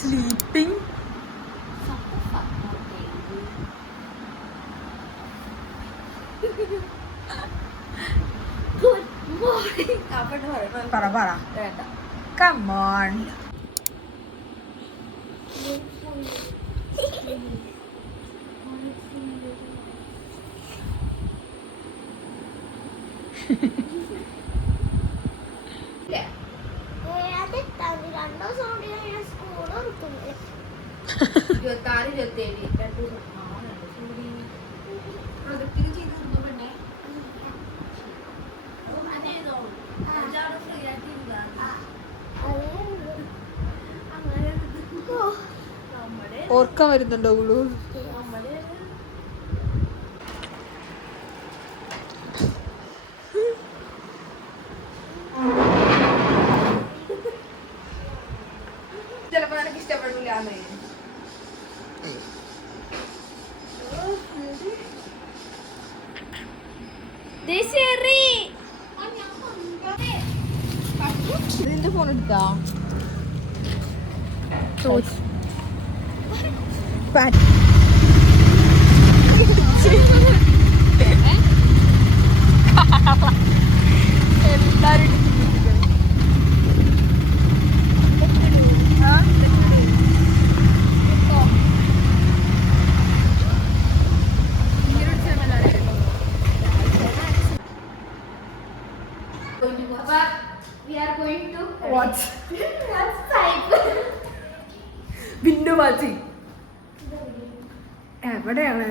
sleeping. Good morning. Para. Come on. ഓർക്കാൻ വരുന്നുണ്ടോ ഗുളു? ചിലപ്പോ എനിക്ക് ഇഷ്ടപ്പെടില്ല. നിന്റെ ഫോൺ എടുത്താ? എല്ലാരും വിൻഡോ വാച്ചിങ് എവിടെയാണ്?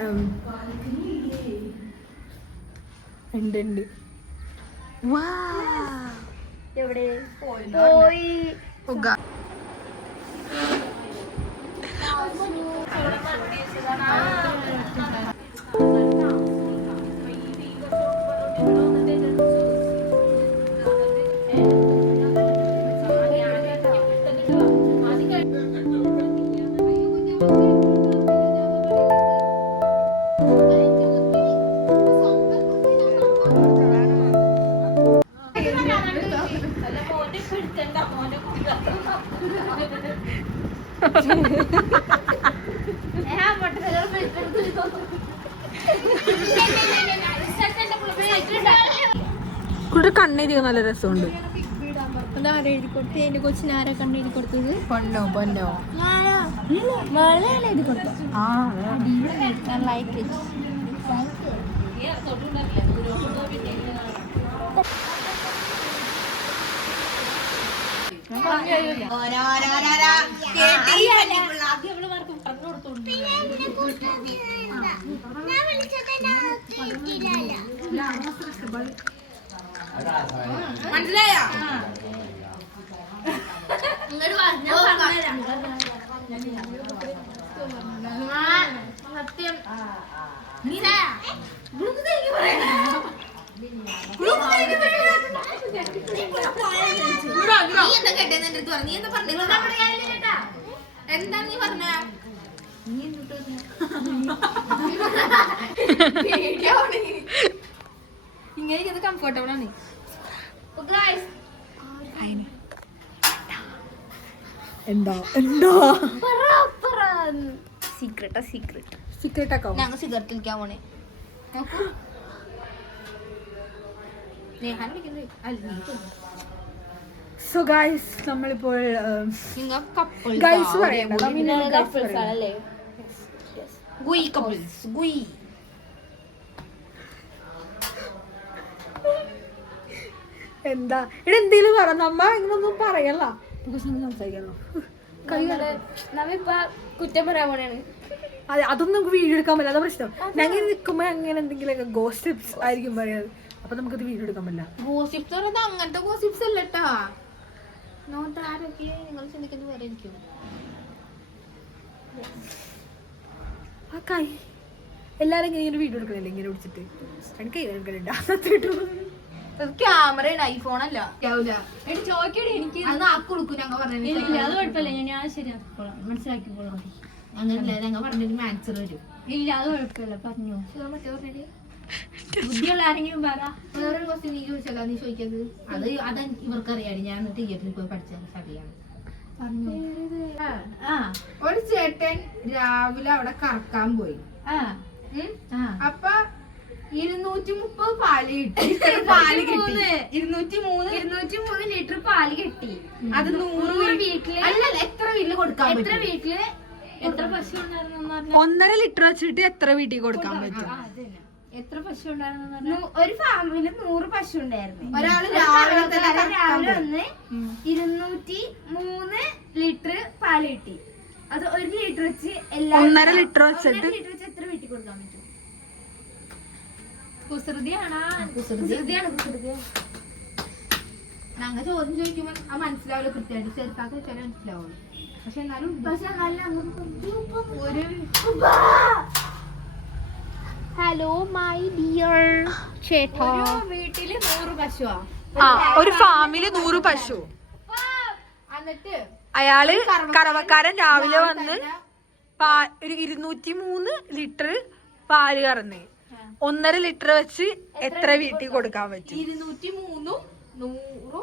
ഉണ്ട്. എവിടെ പോയി? കൂടെ കണ്ണെഴുതിയ നല്ല രസമുണ്ട്. എന്റെ കൊച്ചിന് ആരാ കണ്ണെഴുതി കൊടുത്തത്? പൊന്നോ എഴുതി കൊടുത്തു. ലൈക്ക് മനസ്സിലായോ? സത്യം നീ എന്താ കേട്ടേന്ന് എന്റെ അടുത്ത് പറഞ്ഞു. നീ എന്താ പറഞ്ഞു? എന്താ നീ പറഞ്ഞ? ഇങ്ങനെ കംഫർട്ടബിൾ ആണ്. എന്താ സീക്രട്ട് ആക്കാം. ഞങ്ങൾ സിഗരറ്റ് വിളിക്കാൻ പോണേ. സോ ഗൈസ് നമ്മളിപ്പോൾ എന്താ ഇവിടെ എന്തേലും പറ. നമ്മ ഇങ്ങനൊന്നും പറയല്ല. സംസാരിക്കാനോ കുറ്റം പറയാൻ പോണാണ്. അതെ, അതൊന്നും നമുക്ക് വീഡിയോ എടുക്കാൻ പറ്റില്ല. അതാ പ്രശ്നം. ഞങ്ങൾ നിൽക്കുമ്പോൾ അങ്ങനെ എന്തെങ്കിലുമൊക്കെ ഗോസിപ്സ് ആയിരിക്കും പറയാത്. അപ്പൊ നമുക്കത് വീഡിയോ എടുക്കാൻ പറ്റില്ല. ഗോസിപ്സ് പറയുന്നത് അങ്ങനത്തെ ഗോസിപ്സ് അല്ലട്ടാ. ആരൊക്കെ നിങ്ങൾ ചിന്തിക്കുന്ന പോലെ ഇരിക്കും. എല്ലാരും ഇങ്ങനെ വീഡിയോ എടുക്കണല്ലേ ഇങ്ങനെ വിളിച്ചിട്ട്? എനിക്ക് എടുക്കലുണ്ട്. ക്യാമറയാണ്, ഐഫോൺ അല്ല. എനിക്ക് അത് ആക്കൊടുക്കും ഞങ്ങൾ പറഞ്ഞു. അത് കുഴപ്പമില്ല, ഞാൻ ശരിയാക്കിക്കോളാം, മനസ്സിലാക്കിക്കോളാം. അങ്ങനല്ല ഞങ്ങൾ പറഞ്ഞൊരു ആൻസർ വരും. ഇല്ല അത് കുഴപ്പമില്ല, പറഞ്ഞു. മറ്റേ പറഞ്ഞേ ബുദ്ധിയുള്ള ആരെങ്കിലും പറ. വേറൊരു ക്വസ്റ്റ്യൻ നീ ചോദിച്ചല്ല, നീ ചോദിക്കരുത്. അത് ഇവർക്ക് അറിയാടി. ഞാൻ തിയേറ്ററിൽ പോയി പഠിച്ച സ്റ്റഡിയാണ്. ഒരു ചേട്ടൻ രാവിലെ അവിടെ കറക്കാൻ പോയി. അപ്പൊ 230 പാല് കിട്ടി. 203 ലിറ്റർ പാല് കിട്ടി. അത് 100 വീട്ടില് അല്ലല്ല, എത്ര വീട്ടില് കൊടുക്കാൻ എത്ര പറ്റും? വീട്ടില് എത്ര പശു ഉണ്ടായിരുന്നു? 1.5 ലിറ്റർ വെച്ചിട്ട് എത്ര വീട്ടിൽ കൊടുക്കാൻ പറ്റും? എത്ര പശു ഉണ്ടായിരുന്നു? ഒരു ഫാമില് 100 പശു ഉണ്ടായിരുന്നു. ഒരാള് രാവിലെ തന്നെ രാവിലെ വന്ന് 203 ലിറ്റർ പാല് കിട്ടി. അത് 1 ലിറ്റർ വെച്ച് 1.5 ലിറ്റർ വെച്ചിട്ട് എത്ര വീട്ടിൽ കൊടുക്കാൻ പറ്റും? ഞങ്ങൾ ചോദ്യം ചോദിക്കുമ്പോ ആ മനസ്സിലാവില്ല കൃത്യമായിട്ട്. ചെറുക്കാത്ത വെച്ചാൽ മനസ്സിലാവുള്ളൂ. പക്ഷെ എന്നാലും ഒരു ഹലോ മൈ ഡിയർ ചേട്ടാ, വീട്ടില് 100 പശുവാ. ഒരു ഫാമില് 100 പശു. എന്നിട്ട് അയാള് കറവക്കാരൻ രാവിലെ വന്ന് ഒരു 203 ലിറ്റർ പാല് കറന്ന് 1.5 ലിറ്റർ വെച്ച് എത്ര വീട്ടിൽ കൊടുക്കാൻ പറ്റും? 203 100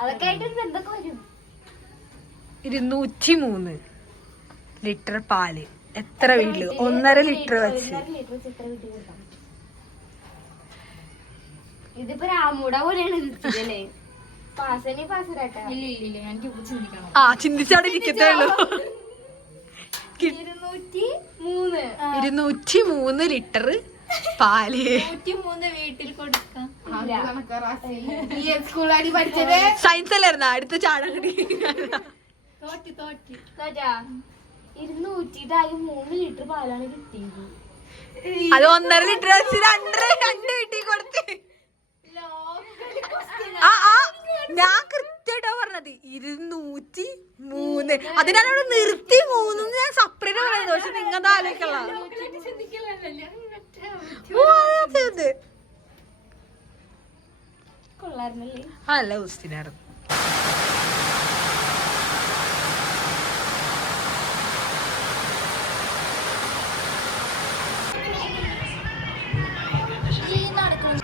അതൊക്കെ ആയിട്ട് എന്തൊക്കെ വരും? 203 ലിറ്റർ പാല് എത്ര വീട്ടില്? 1.5 ലിറ്റർ വെച്ച്. ഇതിപ്പോ രാമൂട പോലെയാണ് അല്ലേ? പാസരാട്ടാ. ഇല്ല ഞാൻ ചിന്തിക്കണം. ചിന്തിച്ചാടെ ഇരിക്കത്തേ ഉള്ളൂ. 203 ലിറ്റർ പാല് 103 വീട്ടിൽ കൊടുക്കാം. സ്കൂളാടി പഠിച്ചത് സയൻസ് അല്ലായിരുന്ന അടുത്ത ചാടകടി. തോറ്റാ 200 3 ലിറ്റർ പാലാണ് കിട്ടിയത്. അത് 1.5 ലിറ്റർ വെച്ച് രണ്ട് വീട്ടിൽ കൊടുത്ത്. ഞാൻ കൃത്യമായിട്ടാ പറഞ്ഞത് 203. അതിനാണ് അവിടെ നിർത്തി 3 ഞാൻ സെപ്പറേറ്റ് പറയുന്നത്. പക്ഷെ നിങ്ങൾ ആലോചിക്കല. കൊള്ളായിരുന്നല്ലേ? നല്ല ക്വസ്റ്റ്യനായിരുന്നു. ഈ നടക്കണം.